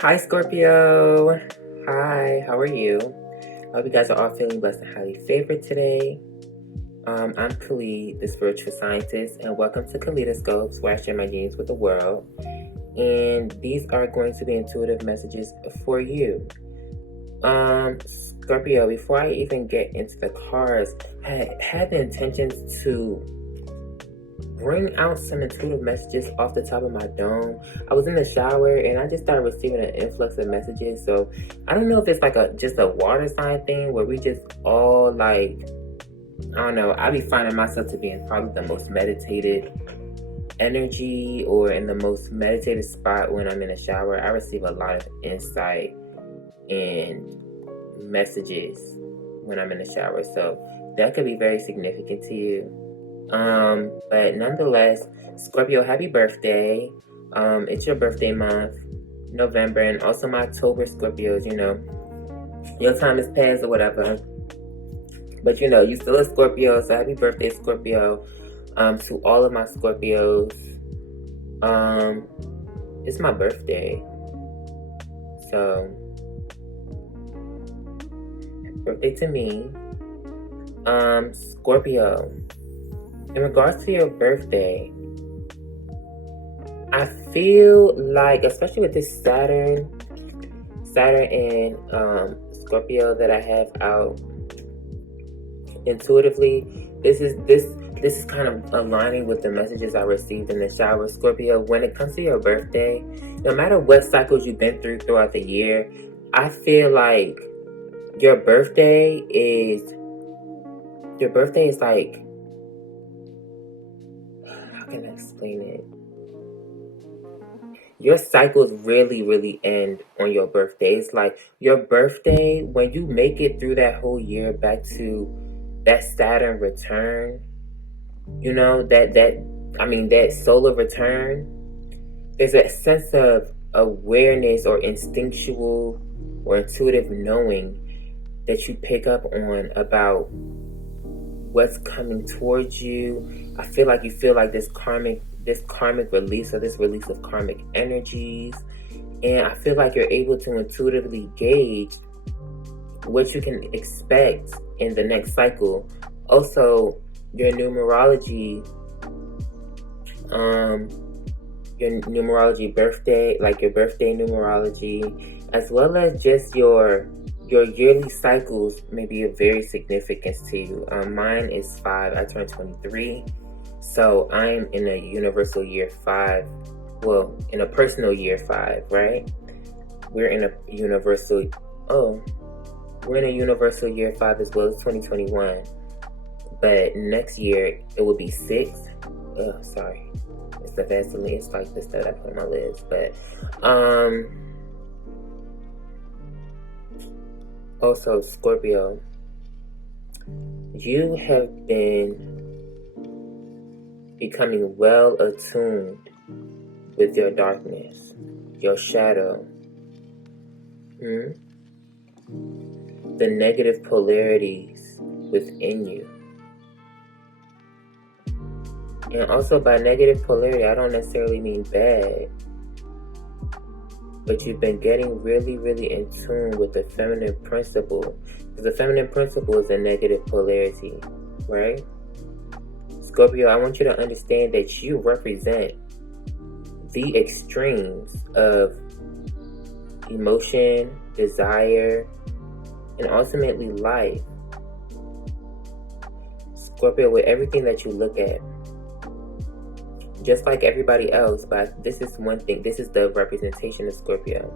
Hi, Scorpio. Hi, how are you? I hope you guys are all feeling blessed and highly favored today. I'm Khalid, the spiritual scientist, and welcome to Kaleidoscopes, where I share my dreams with the world. And these are going to be intuitive messages for you. Scorpio, before I even get into the cards, I had the intentions to bring out some intuitive messages off the top of my dome. I was in the shower and I just started receiving an influx of messages. So I don't know if it's like just a water sign thing where we just all like, I don't know, I be finding myself to be in probably the most meditated energy or in the most meditated spot when I'm in the shower. I receive a lot of insight and messages when I'm in the shower. So that could be very significant to you. But nonetheless, Scorpio, happy birthday. It's your birthday month, November, and also my October Scorpios, your time is past or whatever. But you still a Scorpio, so happy birthday, Scorpio. To all of my Scorpios. It's my birthday. So happy birthday to me. Scorpio. In regards to your birthday, I feel like, especially with this Saturn and Scorpio that I have out intuitively, this is kind of aligning with the messages I received in the shower. Scorpio, when it comes to your birthday, no matter what cycles you've been through throughout the year, I feel like your birthday is like, how can I explain it? Your cycles really, really end on your birthday. It's like your birthday, when you make it through that whole year back to that Saturn return, that solar return, there's a sense of awareness or instinctual or intuitive knowing that you pick up on about what's coming towards you. I feel like you feel like this karmic release, or this release of karmic energies, and I feel like you're able to intuitively gauge what you can expect in the next cycle. Also, your numerology birthday, like your birthday numerology, as well as just your yearly cycles may be of very significance to you. Mine is 5. I turned 23. So I'm in a universal year 5. Well, in a personal year 5, right? We're in a universal year 5 as well as 2021. But next year it will be 6. Oh, sorry. It's the Vaseline. It's like this that I put on my lips. But also, Scorpio, you have been becoming well attuned with your darkness, your shadow, the negative polarities within you. And also, by negative polarity, I don't necessarily mean bad, but you've been getting really, really in tune with the feminine principle. Because the feminine principle is a negative polarity, right? Scorpio, I want you to understand that you represent the extremes of emotion, desire, and ultimately life. Scorpio, with everything that you look at, just like everybody else, but this is one thing, this is the representation of Scorpio.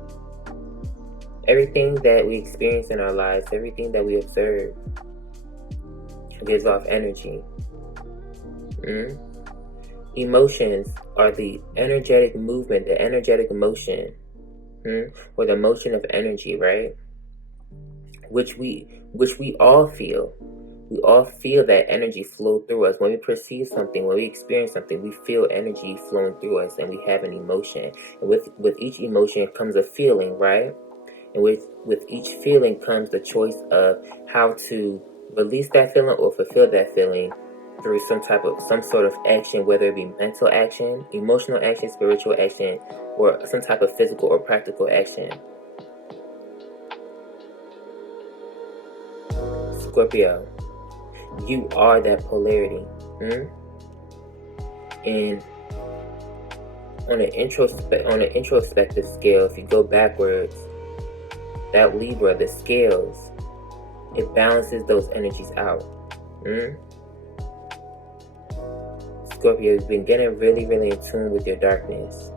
Everything that we experience in our lives, everything that we observe, gives off energy. Emotions are the energetic movement, the energetic motion, or the motion of energy, right? Which we all feel. We all feel that energy flow through us. When we perceive something, when we experience something, we feel energy flowing through us, and we have an emotion. And with each emotion comes a feeling, right? And with each feeling comes the choice of how to release that feeling or fulfill that feeling through some sort of action, whether it be mental action, emotional action, spiritual action, or some type of physical or practical action. Scorpio, you are that polarity. And on an introspective scale, if you go backwards, that Libra, the scales, it balances those energies out. Scorpio, you've been getting really, really in tune with your darkness.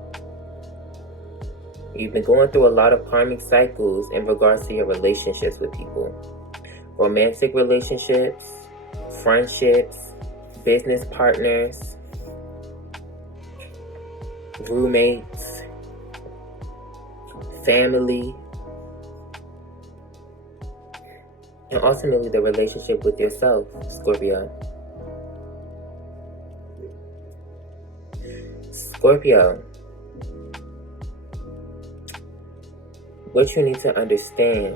You've been going through a lot of karmic cycles in regards to your relationships with people. Romantic relationships, friendships, business partners, roommates, family, and ultimately the relationship with yourself, Scorpio. Scorpio, what you need to understand,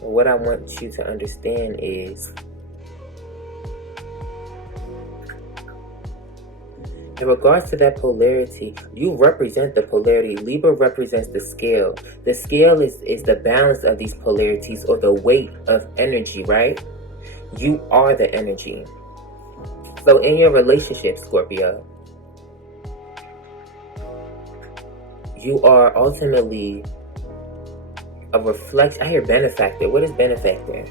or what I want you to understand is, in regards to that polarity, you represent the polarity. Libra represents the scale. The scale is the balance of these polarities, or the weight of energy, right? You are the energy. So in your relationship, Scorpio, you are ultimately a reflection. I hear benefactor. What is benefactor?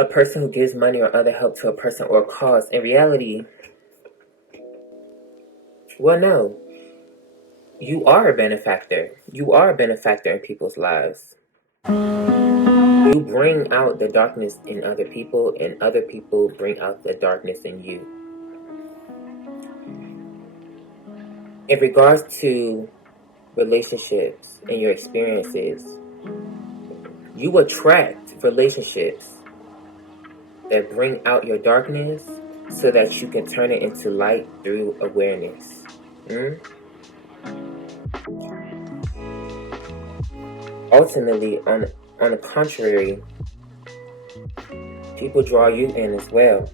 A person who gives money or other help to a person or a cause. In reality, well, no. You are a benefactor. You are a benefactor in people's lives. You bring out the darkness in other people, and other people bring out the darkness in you. In regards to relationships and your experiences, you attract relationships that bring out your darkness so that you can turn it into light through awareness. Ultimately, on the contrary, people draw you in as well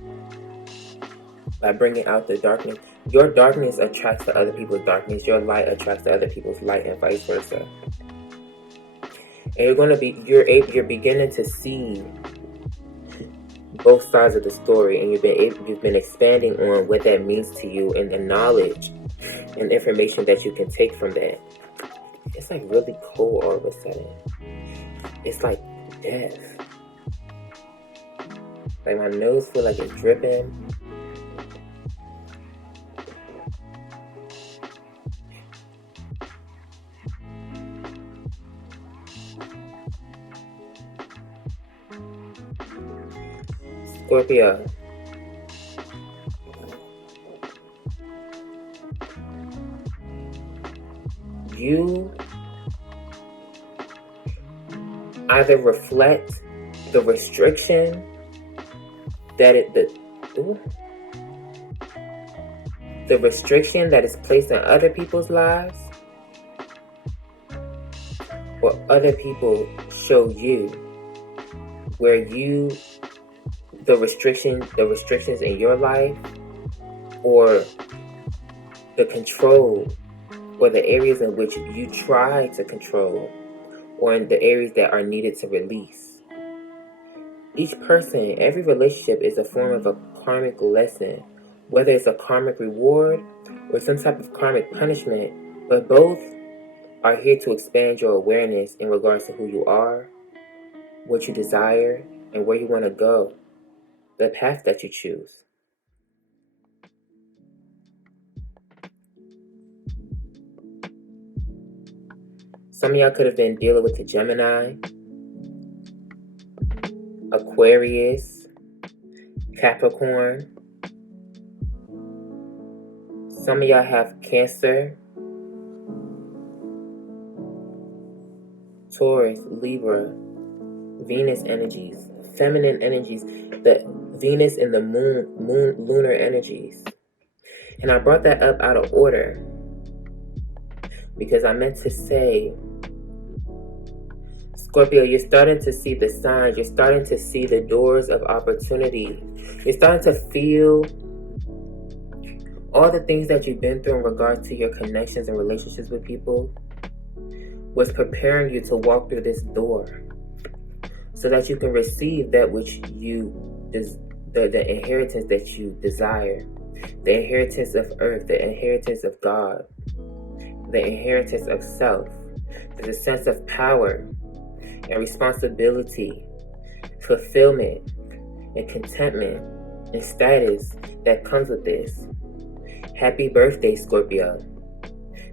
by bringing out the darkness. Your darkness attracts to other people's darkness. Your light attracts to other people's light, and vice versa. And you're beginning to see both sides of the story, and you've been expanding on what that means to you, and the knowledge and information that you can take from that. It's like really cold all of a sudden. It's like death. Like my nose feel like it's dripping. Scorpio, you either reflect the restriction that the restriction that is placed on other people's lives, or other people show you where the restrictions in your life, or the control, or the areas in which you try to control, or in the areas that are needed to release. Each person, every relationship is a form of a karmic lesson, whether it's a karmic reward or some type of karmic punishment, but both are here to expand your awareness in regards to who you are, what you desire, and where you want to go, the path that you choose. Some of y'all could have been dealing with a Gemini, Aquarius, Capricorn. Some of y'all have Cancer, Taurus, Libra, Venus energies, feminine energies, the Venus and the moon lunar energies. And I brought that up out of order because I meant to say, Scorpio, you're starting to see the signs. You're starting to see the doors of opportunity. You're starting to feel all the things that you've been through in regards to your connections and relationships with people was preparing you to walk through this door so that you can receive that which you the inheritance that you desire, the inheritance of earth, the inheritance of God, the inheritance of self. There's a sense of power and responsibility, fulfillment and contentment and status that comes with this. Happy birthday, Scorpio.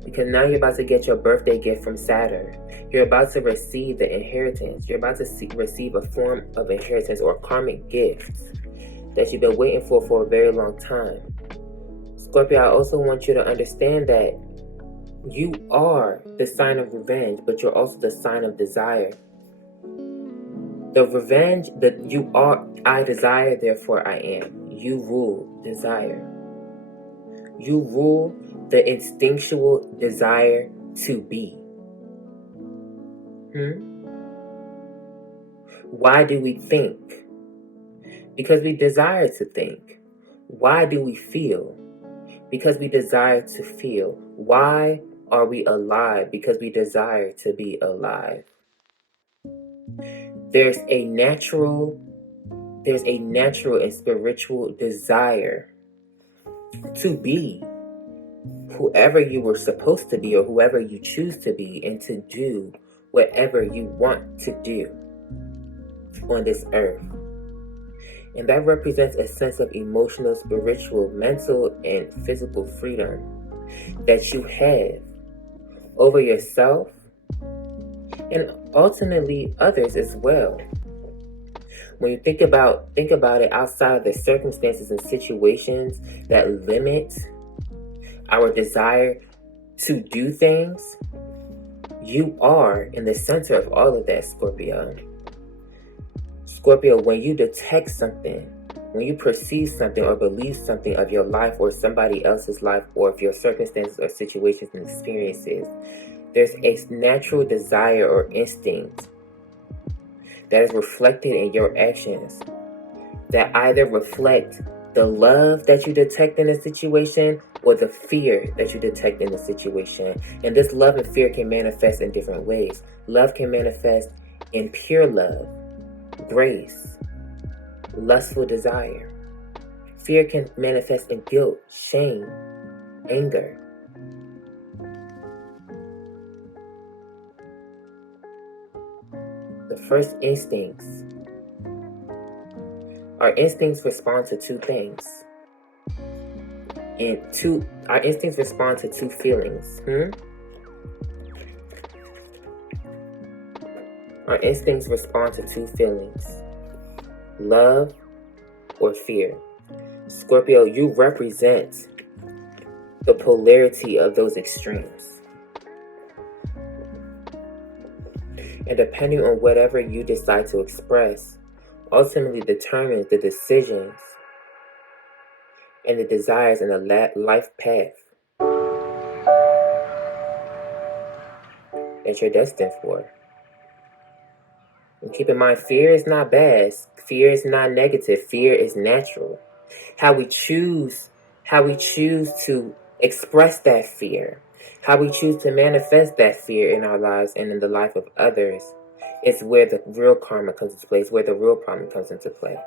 Because now you're about to get your birthday gift from Saturn. You're about to receive the inheritance. You're about to receive a form of inheritance or karmic gift that you've been waiting for a very long time. Scorpio, I also want you to understand that you are the sign of revenge, but you're also the sign of desire. The revenge that you are, I desire, therefore I am. You rule desire. You rule the instinctual desire to be. Why do we think? Because we desire to think. Why do we feel? Because we desire to feel. Why are we alive? Because we desire to be alive. There's a natural and spiritual desire to be whoever you were supposed to be or whoever you choose to be, and to do whatever you want to do on this earth. And that represents a sense of emotional, spiritual, mental, and physical freedom that you have over yourself and ultimately others as well. When you think about it outside of the circumstances and situations that limit our desire to do things, you are in the center of all of that, Scorpio. Scorpio, when you detect something, when you perceive something or believe something of your life or somebody else's life, or of your circumstances or situations and experiences, there's a natural desire or instinct that is reflected in your actions that either reflect the love that you detect in a situation or the fear that you detect in a situation. And this love and fear can manifest in different ways. Love can manifest in pure love, grace, lustful desire. Fear can manifest in guilt, shame, anger. The first instincts. Our instincts respond to two things. Our instincts respond to two feelings. Our instincts respond to two feelings. Love or fear. Scorpio, you represent the polarity of those extremes. And depending on whatever you decide to express, ultimately determines the decisions and the desires and the life path that you're destined for. And keep in mind, fear is not bad. Fear is not negative. Fear is natural. How we choose to express that fear, how we choose to manifest that fear in our lives and in the life of others, is where the real karma comes into play, where the real problem comes into play.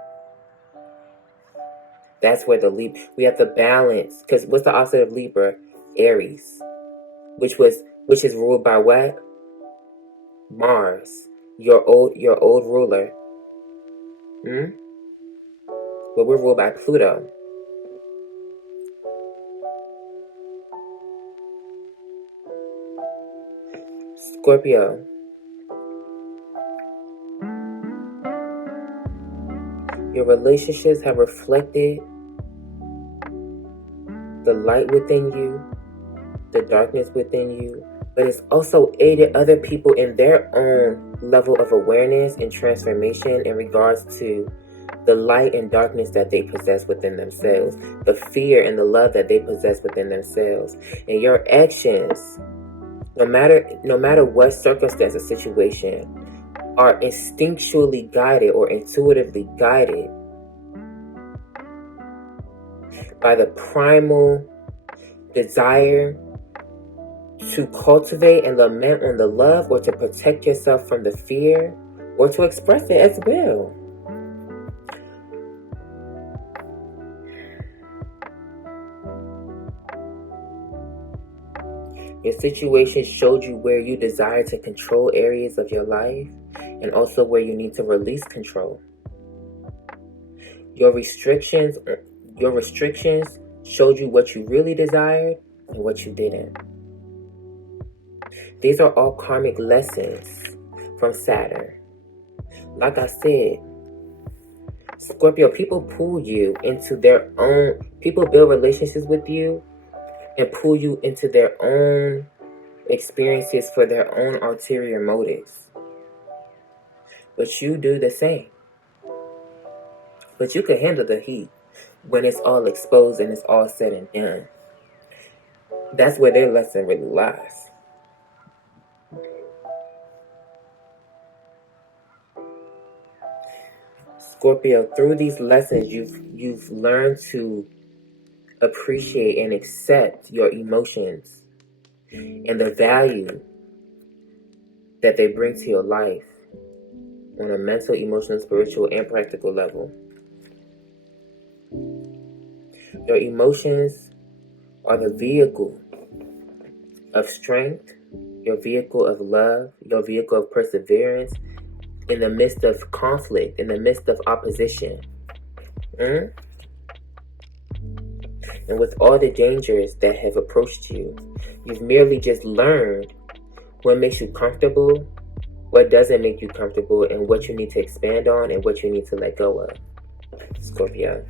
That's where we have to balance, because what's the opposite of Libra? Aries, which is ruled by what? Mars, your old ruler. But we're ruled by Pluto. Scorpio, your relationships have reflected the light within you, the darkness within you, but it's also aided other people in their own level of awareness and transformation in regards to the light and darkness that they possess within themselves, the fear and the love that they possess within themselves. And your actions, no matter what circumstance or situation, are instinctually guided or intuitively guided by the primal desire to cultivate and lament on the love, or to protect yourself from the fear, or to express it as well. Your situation showed you where you desire to control areas of your life, and also where you need to release control. Your restrictions showed you what you really desired and what you didn't. These are all karmic lessons from Saturn. Like I said, Scorpio, people pull you into their own, people build relationships with you and pull you into their own experiences for their own ulterior motives. But you do the same. But you can handle the heat when it's all exposed and it's all said and done. That's where their lesson really lies. Scorpio, through these lessons, you've learned to appreciate and accept your emotions and the value that they bring to your life on a mental, emotional, spiritual, and practical level. Your emotions are the vehicle of strength, your vehicle of love, your vehicle of perseverance in the midst of conflict, in the midst of opposition. And with all the dangers that have approached you, you've merely just learned what makes you comfortable, what doesn't make you comfortable, and what you need to expand on and what you need to let go of. Scorpio.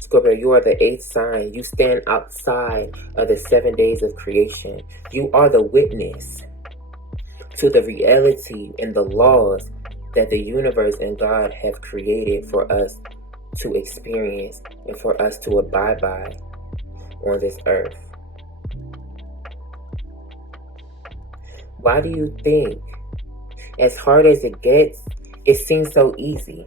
Scorpio, you are the 8th sign. You stand outside of the 7 days of creation. You are the witness to the reality and the laws that the universe and God have created for us to experience and for us to abide by on this earth. Why do you think, as hard as it gets, it seems so easy?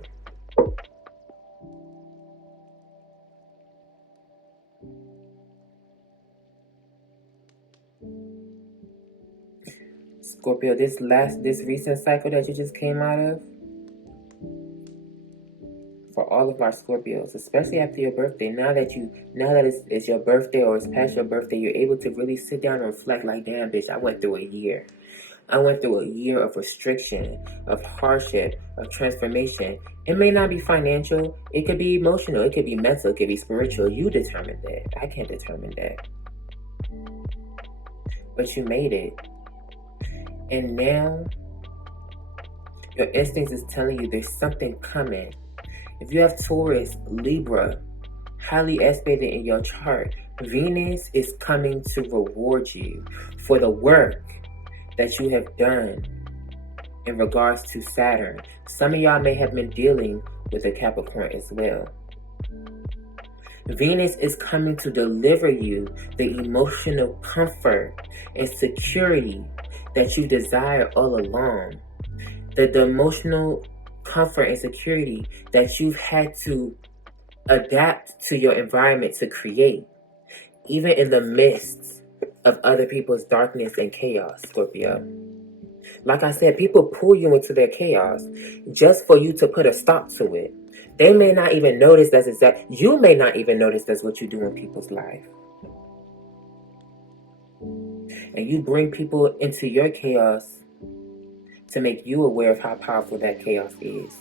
Scorpio, this recent cycle that you just came out of, for all of our Scorpios, especially after your birthday, now that it's your birthday or it's past your birthday, you're able to really sit down and reflect like, damn, bitch, I went through a year. I went through a year of restriction, of hardship, of transformation. It may not be financial. It could be emotional. It could be mental. It could be spiritual. You determine that. I can't determine that. But you made it. And now, your instincts is telling you there's something coming. If you have Taurus, Libra, highly aspected in your chart, Venus is coming to reward you for the work that you have done in regards to Saturn. Some of y'all may have been dealing with a Capricorn as well. Venus is coming to deliver you the emotional comfort and security that you desire all along. The emotional comfort and security that you've had to adapt to your environment to create, even in the midst of other people's darkness and chaos, Scorpio. Like I said, people pull you into their chaos just for you to put a stop to it. They may not even notice you may not even notice that's what you do in people's life. And you bring people into your chaos to make you aware of how powerful that chaos is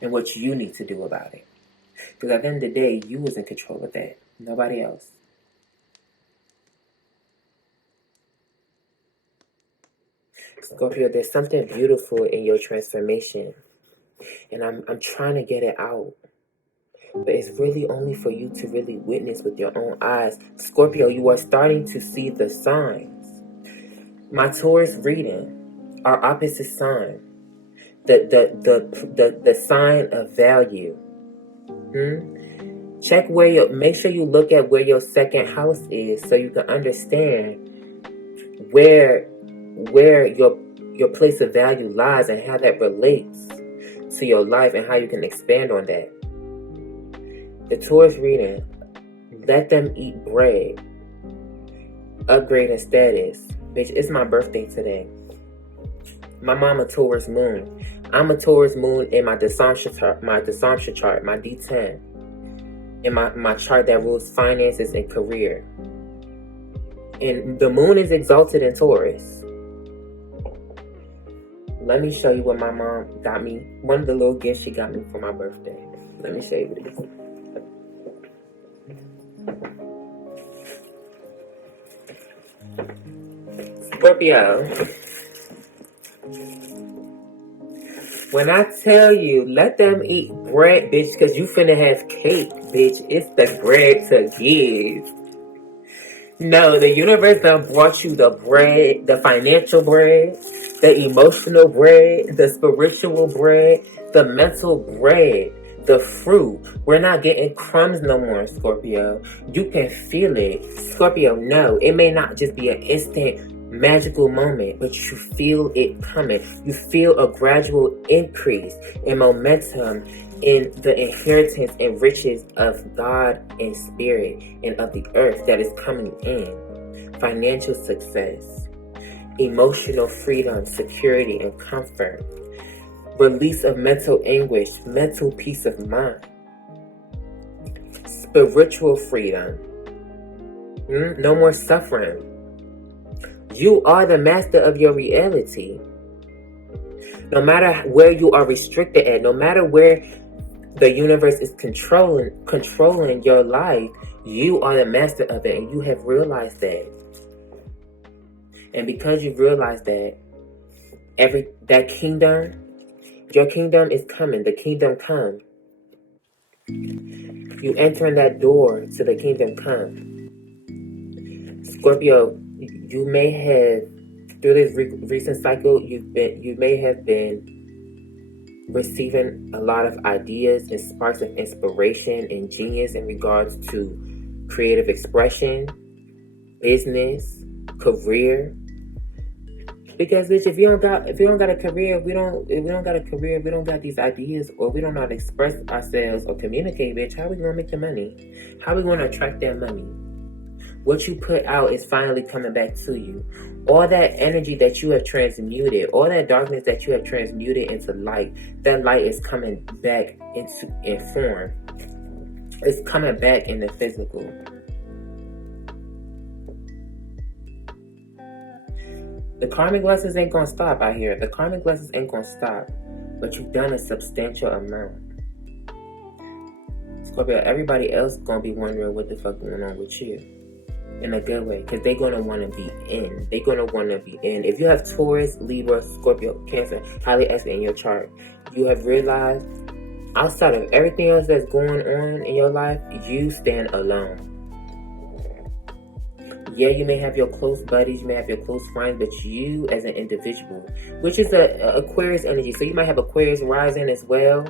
and what you need to do about it. Because at the end of the day, you was in control of that, nobody else. Scorpio, there's something beautiful in your transformation, and I'm trying to get it out. But it's really only for you to really witness with your own eyes. Scorpio, you are starting to see the signs. My Taurus reading, our opposite sign, the sign of value. Check make sure you look at where your second house is so you can understand where your place of value lies and how that relates to your life and how you can expand on that. The Taurus reading, let them eat bread. Upgrade in status. Bitch, it's my birthday today. My mama Taurus moon. I'm a Taurus moon in my Dashansha chart, my D10. In my chart that rules finances and career. And the moon is exalted in Taurus. Let me show you what my mom got me. One of the little gifts she got me for my birthday. Let me show you what it is. Scorpio. When I tell you, let them eat bread, bitch, because you finna have cake, bitch. It's the bread to give. No, the universe done brought you the bread, the financial bread, the emotional bread, the spiritual bread, the mental bread, the fruit. We're not getting crumbs no more, Scorpio. You can feel it. Scorpio, no, it may not just be an instant magical moment, but you feel it coming. You feel a gradual increase in momentum in the inheritance and riches of God and spirit and of the earth that is coming in. Financial success, emotional freedom, security and comfort, release of mental anguish, mental peace of mind, spiritual freedom, no more suffering. You are the master of your reality. No matter where you are restricted at, no matter where the universe is controlling your life, you are the master of it, and you have realized that. And because you've realized that, that kingdom, your kingdom is coming. The kingdom come. You entering that door to the kingdom come. Scorpio, you may have, through this recent cycle, you may have been receiving a lot of ideas and sparks of inspiration and genius in regards to creative expression, business, career. Because bitch, if you don't got a career, we don't got these ideas, or we don't know how to express ourselves or communicate, bitch, how we gonna make the money? How we gonna attract that money? What you put out is finally coming back to you. All that energy that you have transmuted, all that darkness that you have transmuted into light, that light is coming back in form. It's coming back in the physical. The karmic lessons ain't gonna stop out here. The karmic lessons ain't gonna stop. But you've done a substantial amount. Scorpio, everybody else gonna be wondering what the fuck going on with you. In a good way, because they're going to want to be in. They're going to want to be in. If you have Taurus, Libra, Scorpio, Cancer, highly aspect in your chart, you have realized outside of everything else that's going on in your life, you stand alone. Yeah, you may have your close buddies, you may have your close friends, but you as an individual, which is a Aquarius energy, so you might have Aquarius rising as well,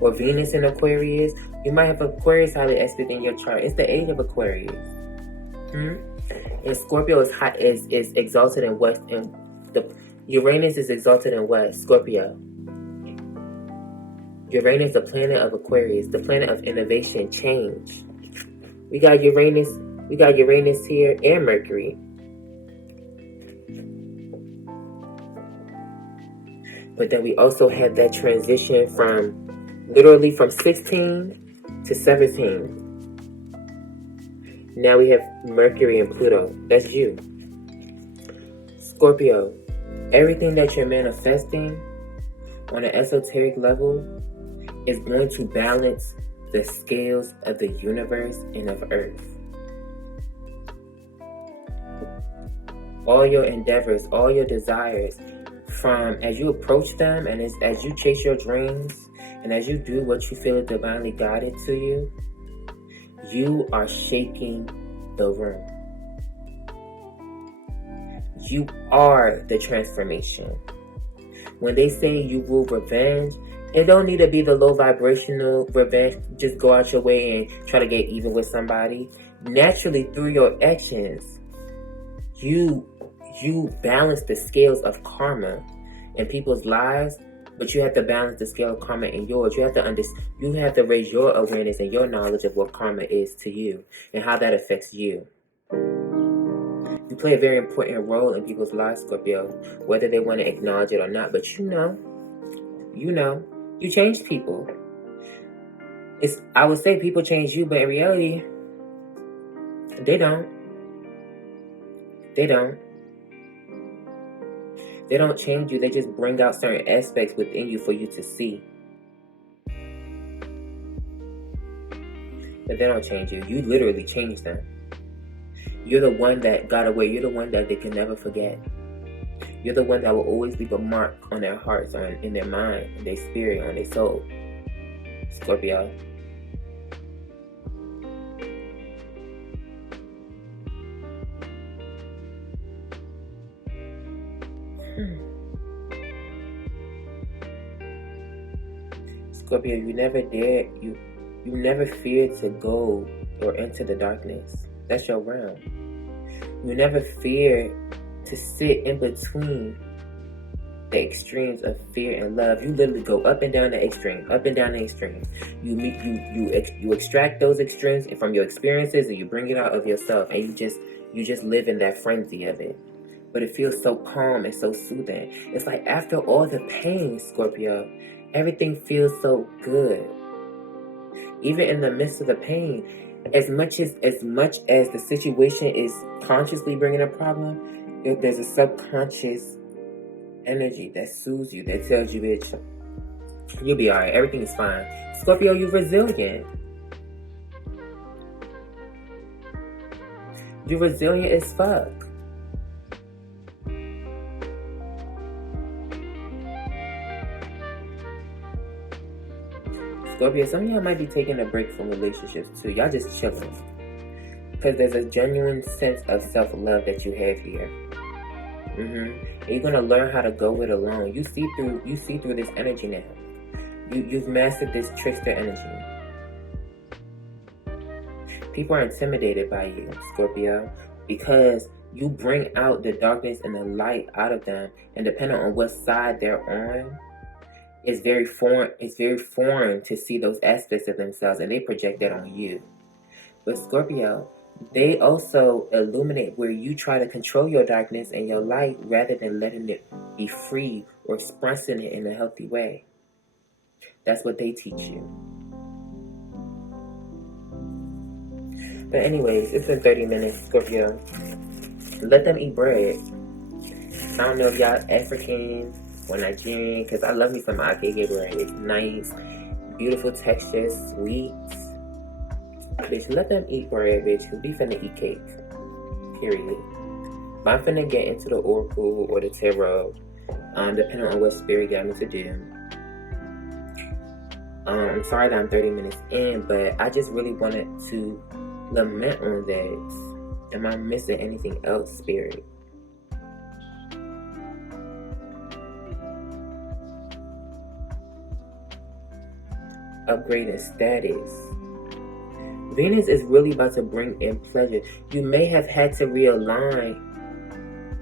or Venus in Aquarius. You might have Aquarius highly aspect in your chart. It's the age of Aquarius. And Scorpio is exalted in West, and the Uranus is exalted in West. Scorpio. Uranus, the planet of Aquarius, the planet of innovation, change. We got Uranus here and Mercury. But then we also have that transition from 16 to 17. Now we have Mercury and Pluto. That's you. Scorpio, everything that you're manifesting on an esoteric level is going to balance the scales of the universe and of Earth. All your endeavors, all your desires, from as you approach them and as you chase your dreams and as you do what you feel is divinely guided to you, you are shaking the room. You are the transformation. when they say you will revenge, it don't need to be the low vibrational revenge. Just go out your way and try to get even with somebody. Naturally, through your actions, you balance the scales of karma in people's lives, but you have to balance the scale of karma in yours. You have to raise your awareness and your knowledge of what karma is to you and how that affects you. You play a very important role in people's lives, Scorpio, whether they want to acknowledge it or not. But you change people. I would say people change you, but in reality, they don't. They don't. They don't change you. They just bring out certain aspects within you for you to see. But they don't change you. You literally change them. You're the one that got away. You're the one that they can never forget. You're the one that will always leave a mark on their hearts, or in their mind, in their spirit, on their soul. Scorpio. Scorpio, you never feared to go or enter the darkness. That's your realm. You never fear to sit in between the extremes of fear and love. You literally go up and down the extreme, up and down the extreme. You extract those extremes from your experiences, and you bring it out of yourself, and you just live in that frenzy of it. But it feels so calm and so soothing. It's like after all the pain, Scorpio, everything feels so good. Even in the midst of the pain, as much as the situation is consciously bringing a problem, there's a subconscious energy that soothes you, that tells you, bitch, you'll be alright, everything is fine. Scorpio, you're resilient. You're resilient as fuck. Scorpio, some of y'all might be taking a break from relationships too. Y'all just chilling. Because there's a genuine sense of self-love that you have here. And you're going to learn how to go it alone. You see through this energy now. You've mastered this trickster energy. People are intimidated by you, Scorpio, because you bring out the darkness and the light out of them. And depending on what side they're on, it's very foreign to see those aspects of themselves, and they project that on you. But Scorpio, they also illuminate where you try to control your darkness and your light rather than letting it be free or expressing it in a healthy way. That's what they teach you. But anyways, it's been 30 minutes, Scorpio. Let them eat bread. I don't know if y'all African or Nigerian, because I love me some akege bread. It's nice, beautiful texture, sweet. Bitch, let them eat bread, bitch, because we finna eat cake. Period. But I'm finna get into the oracle or the tarot, depending on what spirit got me to do. I'm sorry that I'm 30 minutes in, but I just really wanted to lament on that. Am I missing anything else, spirit? Upgrading status. Venus is really about to bring in pleasure. You may have had to realign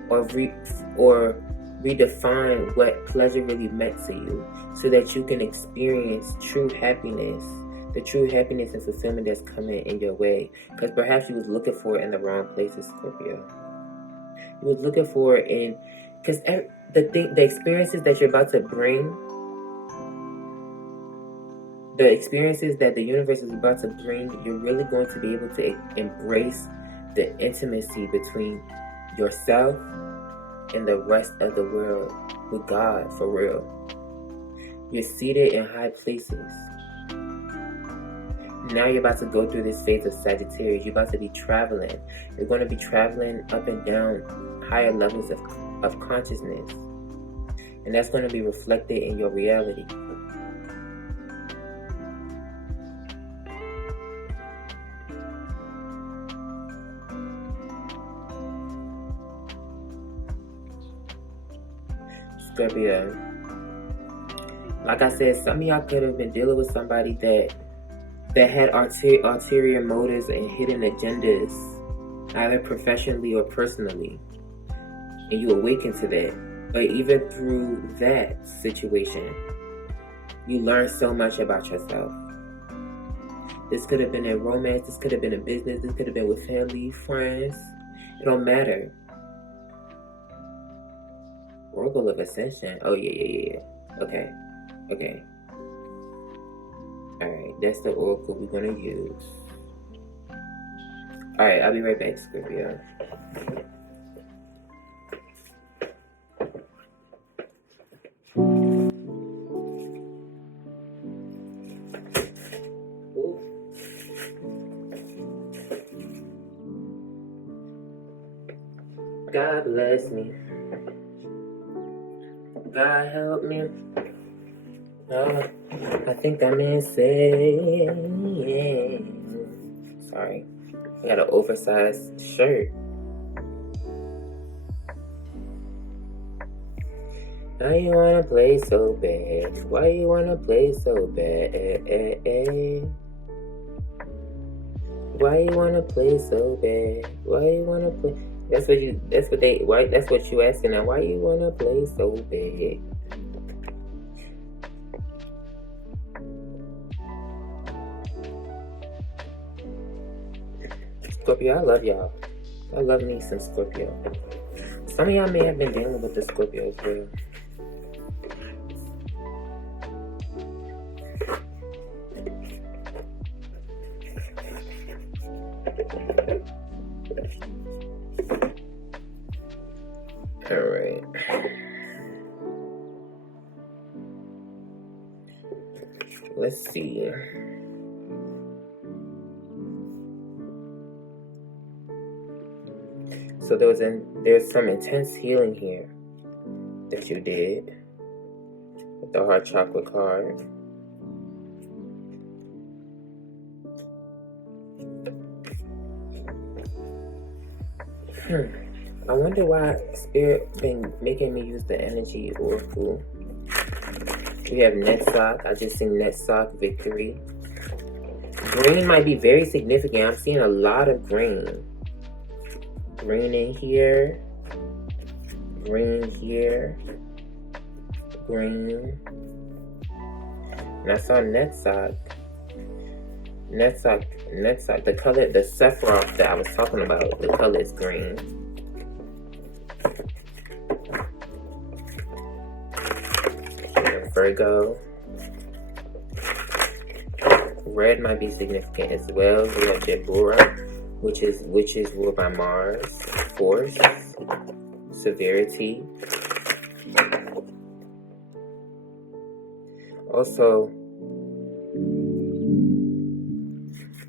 or redefine what pleasure really meant to you, so that you can experience true happiness, the true happiness and fulfillment that's coming in your way. Because perhaps you was looking for it in the wrong places, Scorpio. You was looking for it in, because the experiences that you're about to bring, the experiences that the universe is about to bring, you're really going to be able to embrace the intimacy between yourself and the rest of the world with God, for real. You're seated in high places. Now you're about to go through this phase of Sagittarius. You're about to be traveling. You're going to be traveling up and down higher levels of consciousness. And that's going to be reflected in your reality. Scorpio, Like I said, some of y'all could have been dealing with somebody that had ulterior motives and hidden agendas, either professionally or personally, and you awaken to that. But even through that situation, you learn so much about yourself. This could have been in romance, this could have been in business, this could have been with family, friends. It don't matter. Oracle of Ascension. Oh, yeah. Okay. Alright, that's the oracle we're going to use. Alright, I'll be right back, Scorpio. God bless me. God help me. I think I'm insane. Sorry. I got an oversized shirt. Now you wanna play so bad. Why you wanna play so bad? Why you wanna play so bad? Why you wanna play? That's what you asking now. Why you wanna play so bad? Scorpio, I love y'all. I love me some Scorpio. Some of y'all may have been dealing with the Scorpio as well. Alright. Let's see. So there's some intense healing here that you did with the heart chakra card. I wonder why Spirit been making me use the energy oracle. We have Netsock. I just seen Netsock victory. Green might be very significant. I'm seeing a lot of green. Green in here. Green here. Green. And I saw Netsock. Netsock. The color, the Sephiroth that I was talking about, the color is green. Virgo. Red might be significant as well. We have Deborah, which is ruled by Mars. Force. Severity. Also,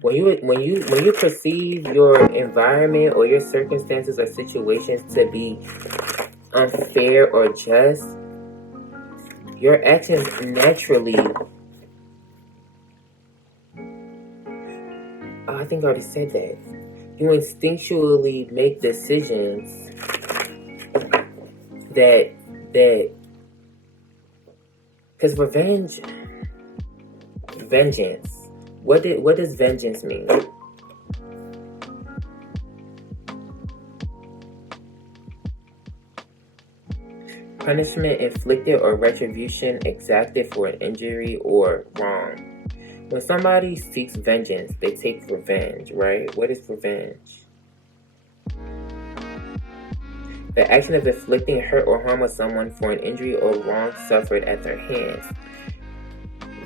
when you perceive your environment or your circumstances or situations to be unfair or just, your actions naturally, I think I already said that. You instinctually make decisions that because vengeance. What does vengeance mean? Punishment inflicted or retribution exacted for an injury or wrong. When somebody seeks vengeance, they take revenge, right? What is revenge? The action of inflicting hurt or harm on someone for an injury or wrong suffered at their hands.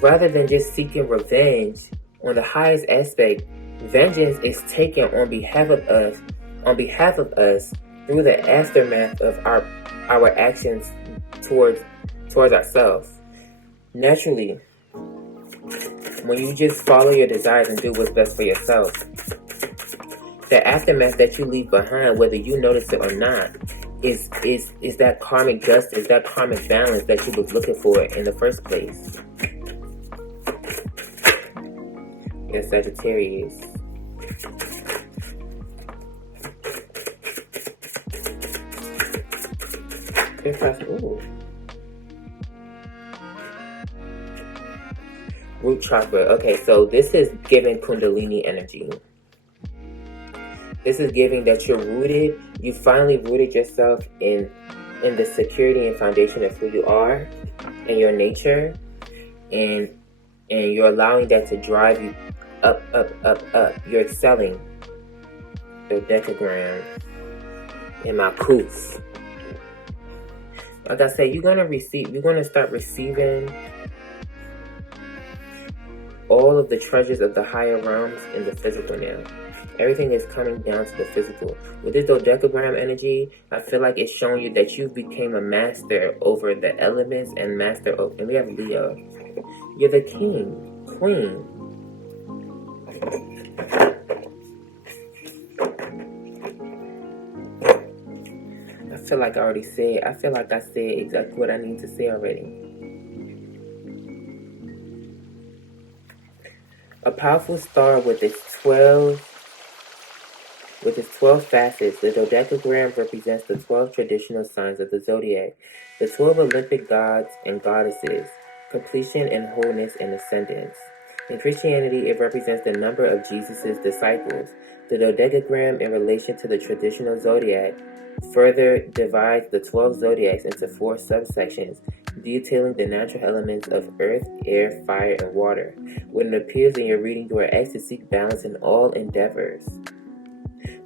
Rather than just seeking revenge, on the highest aspect, vengeance is taken on behalf of us through the aftermath of our actions towards ourselves. Naturally, when you just follow your desires and do what's best for yourself, the aftermath that you leave behind, whether you notice it or not, is that karmic justice, that karmic balance that you was looking for in the first place. Yes, Sagittarius. Ooh. Root chakra. Okay, so this is giving Kundalini energy. This is giving that you're rooted. You finally rooted yourself in the security and foundation of who you are and your nature, and you're allowing that to drive you up, up, up, up. You're excelling. The decagram in my koof. Like I said, you're gonna start receiving all of the treasures of the higher realms in the physical now. Everything is coming down to the physical. With this dodecagram energy, I feel like it's showing you that you became a master over the elements and and we have Leo. You're the king, queen. I feel like I said exactly what I need to say already. A powerful star with its 12 facets, the dodecagram represents the 12 traditional signs of the zodiac, the 12 Olympic gods and goddesses, completion and wholeness and ascendance. In Christianity, it represents the number of Jesus' disciples. The dodecagram, in relation to the traditional zodiac, further divides the 12 zodiacs into 4 subsections, detailing the natural elements of earth, air, fire, and water. When it appears in your reading, you are asked to seek balance in all endeavors.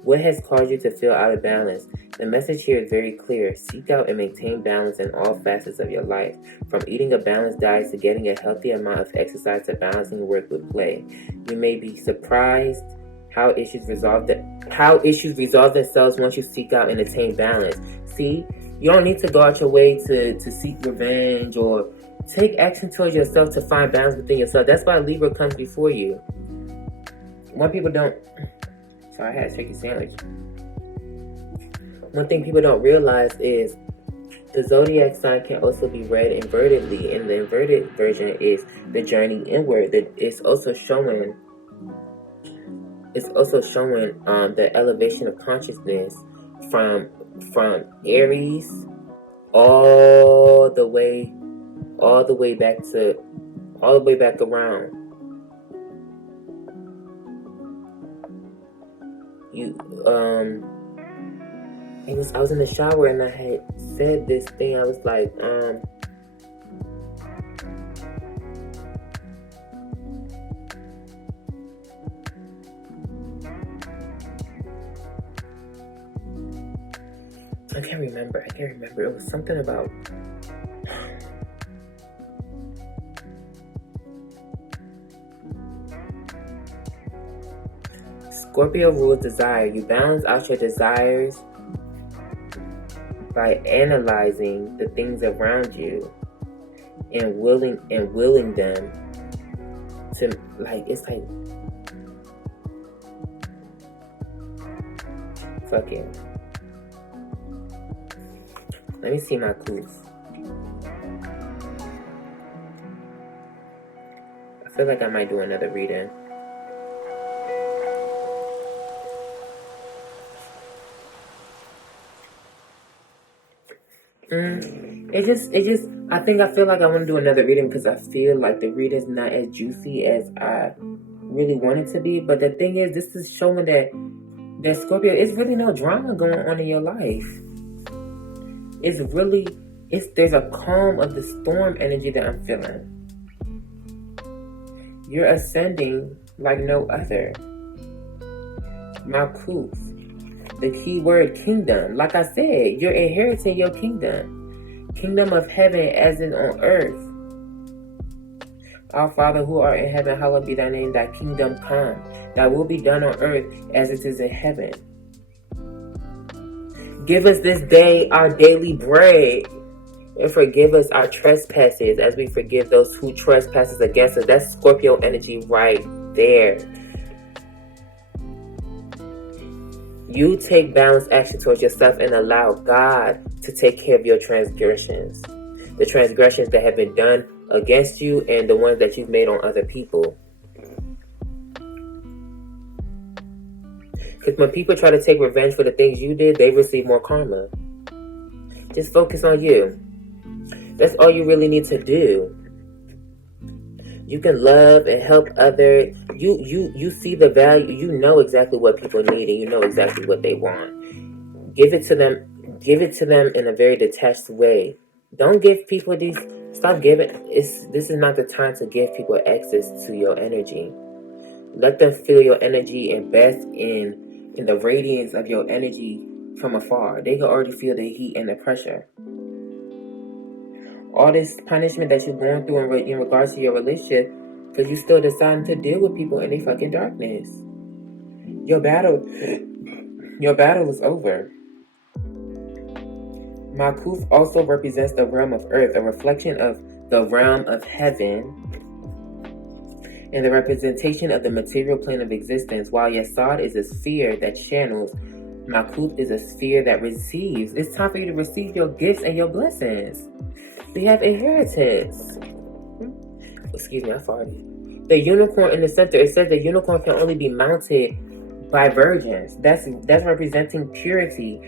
What has caused you to feel out of balance? The message here is very clear. Seek out and maintain balance in all facets of your life, from eating a balanced diet to getting a healthy amount of exercise to balancing work with play. You may be surprised how issues resolve themselves once you seek out and attain balance. See, you don't need to go out your way to seek revenge or take action towards yourself to find balance within yourself. That's why Libra comes before you. When people don't... Sorry, I had a turkey sandwich. One thing people don't realize is the zodiac sign can also be read invertedly, and the inverted version is the journey inward. It's also showing the elevation of consciousness from Aries all the way back around. I was in the shower and I had said this thing. I was like, I can't remember. It was something about... Scorpio rules desire. You balance out your desires by analyzing the things around you and willing them to, like, it's like, fuck it. Let me see my clues. I feel like I might do another reading. I feel like I want to do another reading because I feel like the reading's not as juicy as I really want it to be. But the thing is, this is showing that Scorpio, it's really no drama going on in your life. There's a calm of the storm energy that I'm feeling. You're ascending like no other. Malkuth. The key word, kingdom. Like I said, you're inheriting your kingdom. Kingdom of heaven as in on earth. Our Father who art in heaven, hallowed be thy name. Thy kingdom come. Thy will be done on earth as it is in heaven. Give us this day our daily bread. And forgive us our trespasses as we forgive those who trespass against us. That's Scorpio energy right there. You take balanced action towards yourself and allow God to take care of your transgressions. The transgressions that have been done against you and the ones that you've made on other people. Because when people try to take revenge for the things you did, they receive more karma. Just focus on you. That's all you really need to do. You can love and help others. You see the value. You know exactly what people need, and you know exactly what they want. Give it to them. Give it to them in a very detached way. Don't give people these. Stop giving. This is not the time to give people access to your energy. Let them feel your energy and bask in the radiance of your energy from afar. They can already feel the heat and the pressure. All this punishment that you're going through in regards to your relationship, because you still deciding to deal with people in their fucking darkness. Your battle is over. Makuf also represents the realm of earth, a reflection of the realm of heaven, and the representation of the material plane of existence. While Yesod is a sphere that channels, Makuf is a sphere that receives. It's time for you to receive your gifts and your blessings. We have inheritance. Excuse me, I farted. The unicorn in the center, it says the unicorn can only be mounted by virgins. That's representing purity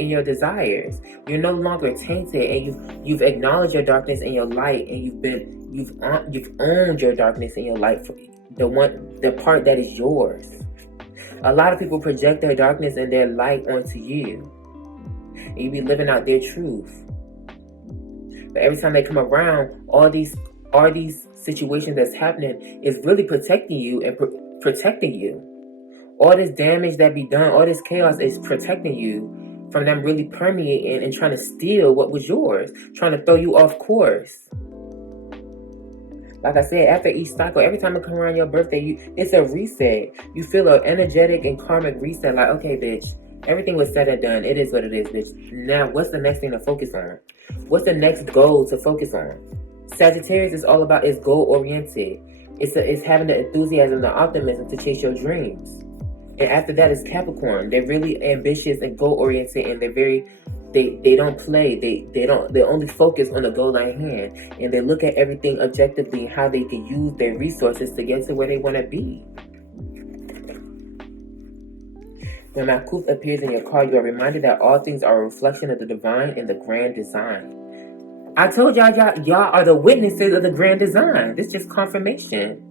in your desires. You're no longer tainted, and you've acknowledged your darkness and your light, and you've owned your darkness and your light, the part that is yours. A lot of people project their darkness and their light onto you, and you be living out their truth. But every time they come around, all these situations that's happening is really protecting you and protecting you. All this damage that be done, all this chaos is protecting you from them really permeating and trying to steal what was yours, trying to throw you off course. Like I said, after each cycle, every time I come around your birthday, it's a reset. You feel an energetic and karmic reset. Like, okay, bitch, everything was said and done. It is what it is, bitch. Now, what's the next thing to focus on? What's the next goal to focus on? Sagittarius is all about, it's goal-oriented. It's having the enthusiasm, the optimism to chase your dreams. And after that is Capricorn. They're really ambitious and goal-oriented, and they don't play. They only focus on the goal at hand, and they look at everything objectively and how they can use their resources to get to where they want to be. When Makuf appears in your card, you are reminded that all things are a reflection of the divine and the grand design. I told y'all are the witnesses of the grand design. This is just confirmation.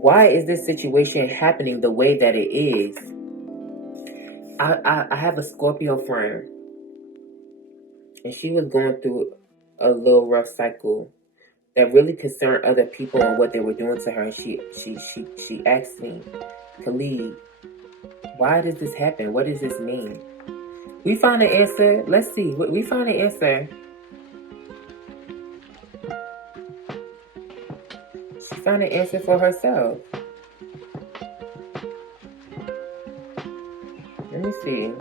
Why is this situation happening the way that it is? I have a Scorpio friend, and she was going through a little rough cycle that really concerned other people and what they were doing to her. And she asked me, Khalid, why does this happen? What does this mean? We found an answer. Let's see. We found an answer. She found an answer for herself. Let me see.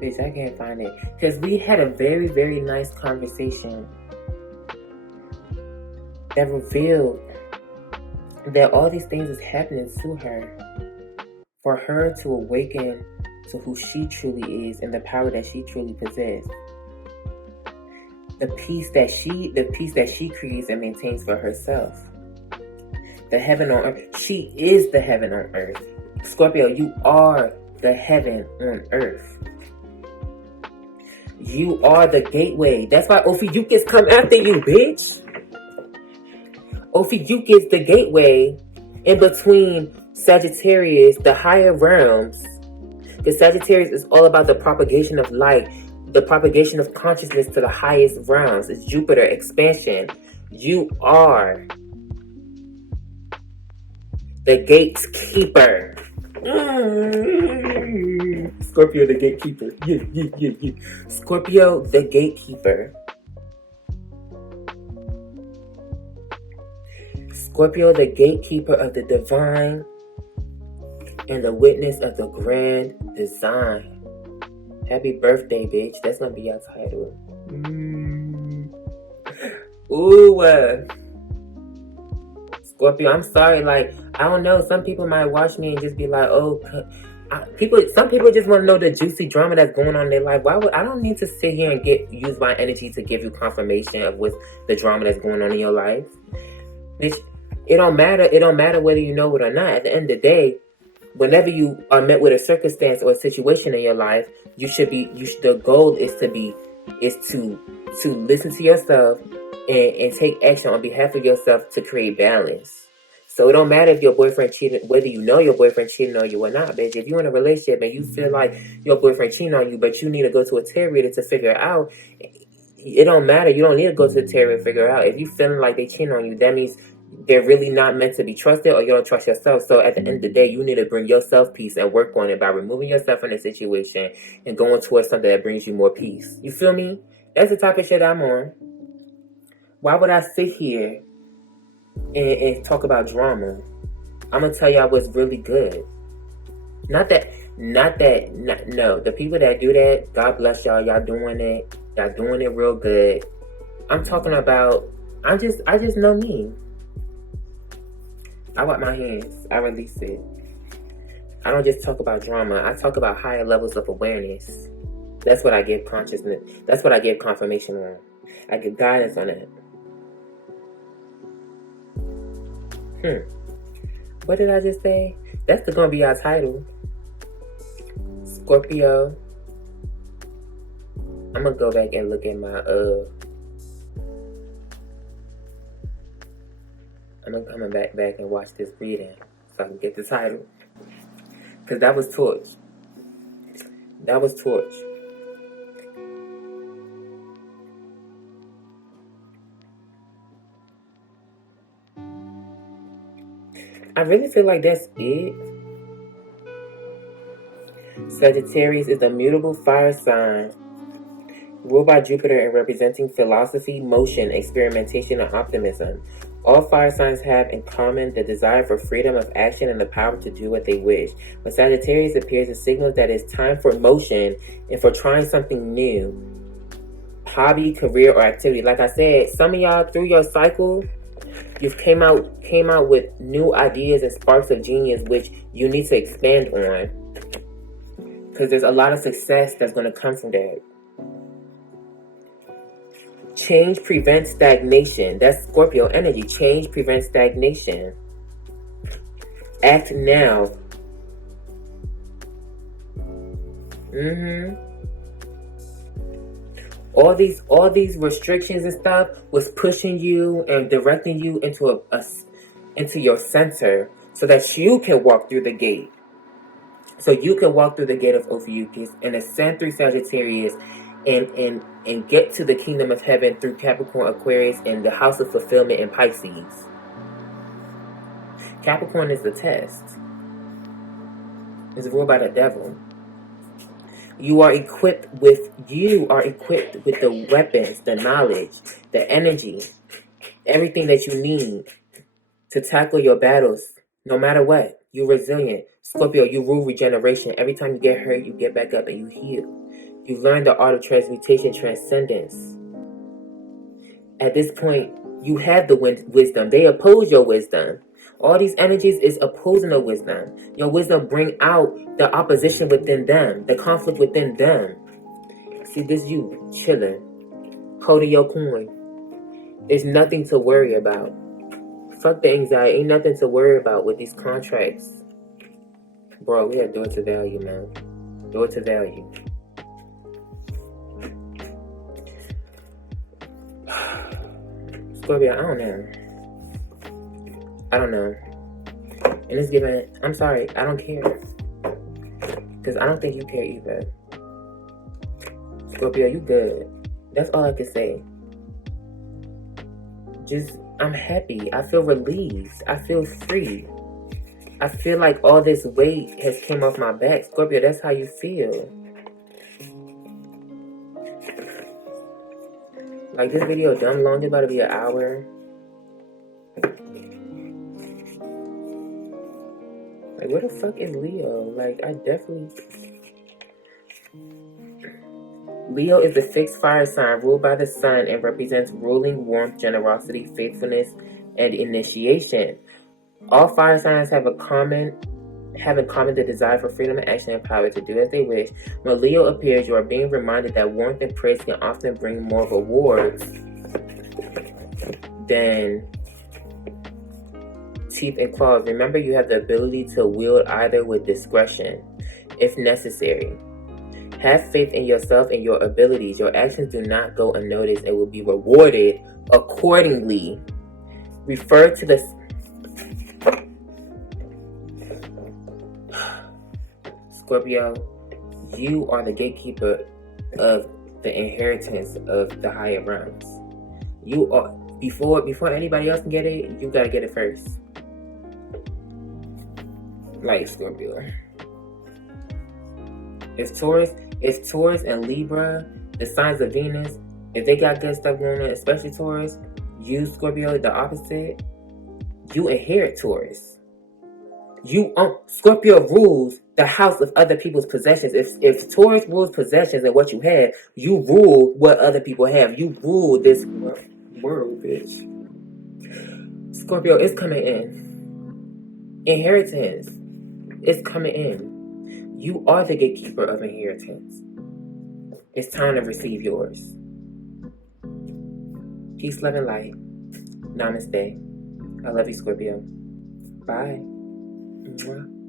Bitch, I can't find it. Because we had a very, very nice conversation that revealed that all these things is happening to her for her to awaken to who she truly is and the power that she truly possesses. The peace that she creates and maintains for herself. The heaven on earth. She is the heaven on earth. Scorpio, you are the heaven on earth. You are the gateway. That's why Ophiuchus come after you, bitch. Ophiuchus, the gateway in between Sagittarius, the higher realms. Because Sagittarius is all about the propagation of light, the propagation of consciousness to the highest realms. It's Jupiter, expansion. You are the gatekeeper. Scorpio, the gatekeeper. Yeah. Scorpio, the gatekeeper. Scorpio, the gatekeeper of the divine and the witness of the grand design. Happy birthday, bitch. That's gonna be your title. Ooh. Scorpio, I'm sorry. Like, I don't know. Some people might watch me and just be like, oh, some people just want to know the juicy drama that's going on in their life. I don't need to sit here and use my energy to give you confirmation of what's the drama that's going on in your life. It don't matter. It don't matter whether you know it or not. At the end of the day, whenever you are met with a circumstance or a situation in your life, the goal is to listen to yourself and take action on behalf of yourself to create balance. So it don't matter if your boyfriend cheated, whether you know your boyfriend cheating on you or not, bitch. If you're in a relationship and you feel like your boyfriend cheating on you, but you need to go to a tarot reader to figure it out, it don't matter. You don't need to go to the tarot and figure it out. If you feeling like they cheating on you, that means they're really not meant to be trusted, or you don't trust yourself. So at the end of the day, you need to bring yourself peace and work on it by removing yourself from the situation and going towards something that brings you more peace. You feel me? That's the type of shit I'm on. Why would I sit here and talk about drama? I'm gonna tell y'all what's really good. No, the people that do that, God bless y'all. Y'all doing it real good. I'm talking about, I just know me. I wipe my hands. I release it. I don't just talk about drama. I talk about higher levels of awareness. That's what I give consciousness. That's what I give confirmation on. I give guidance on it. What did I just say? That's going to be our title. Scorpio. I'm going to go back and look at my, I'm coming back and watch this reading so I can get the title. Because that was Torch. I really feel like that's it. Sagittarius is a mutable fire sign ruled by Jupiter and representing philosophy, motion, experimentation, and optimism. All fire signs have in common the desire for freedom of action and the power to do what they wish. When Sagittarius appears, it signals that it's time for motion and for trying something new. Hobby, career, or activity. Like I said, some of y'all through your cycle, you've came out with new ideas and sparks of genius which you need to expand on. Because there's a lot of success that's going to come from that. Change prevents stagnation. That's Scorpio energy. Change prevents stagnation. Act now. All these restrictions and stuff was pushing you and directing you into your center so that you can walk through the gate. So you can walk through the gate of Ophiuchus and ascend through Sagittarius and get to the kingdom of heaven through Capricorn, Aquarius, and the house of fulfillment in Pisces. Capricorn is the test. It's ruled by the devil. You are equipped with the weapons, the knowledge, the energy, everything that you need to tackle your battles, no matter what. You're resilient. Scorpio, you rule regeneration. Every time you get hurt, you get back up and you heal. You learn the art of transmutation, transcendence. At this point, you have the wisdom. They oppose your wisdom. All these energies is opposing the wisdom. Your wisdom bring out the opposition within them, the conflict within them. See, this you chilling, holding your coin. There's nothing to worry about. Fuck the anxiety. Ain't nothing to worry about with these contracts. Bro, we have door to value, man. Door to value. Scorpio, I don't know. And it's given, I'm sorry, I don't care. Because I don't think you care either. Scorpio, you good. That's all I can say. I'm happy. I feel relieved. I feel free. I feel like all this weight has came off my back. Scorpio, that's how you feel. Like, this video dumb long. It's about to be an hour. Like, where the fuck is Leo? Like, Leo is the fixed fire sign ruled by the sun and represents ruling warmth, generosity, faithfulness, and initiation. All fire signs have in common the desire for freedom and action and power to do as they wish. When Leo appears, you are being reminded that warmth and praise can often bring more rewards than teeth and claws. Remember, you have the ability to wield either with discretion, if necessary. Have faith in yourself and your abilities. Your actions do not go unnoticed and will be rewarded accordingly. Refer to the Scorpio, you are the gatekeeper of the inheritance of the higher realms. You are before anybody else can get it, you gotta get it first. Like Scorpio. If Taurus and Libra, the signs of Venus, if they got good stuff going on, especially Taurus, you Scorpio, the opposite, you inherit Taurus. You own Scorpio rules the house of other people's possessions. If Taurus rules possessions and what you have, you rule what other people have. You rule this world, bitch. Scorpio is coming in. Inheritance is coming in. You are the gatekeeper of inheritance. It's time to receive yours. Peace, love, and light. Namaste. I love you, Scorpio. Bye. Mwah.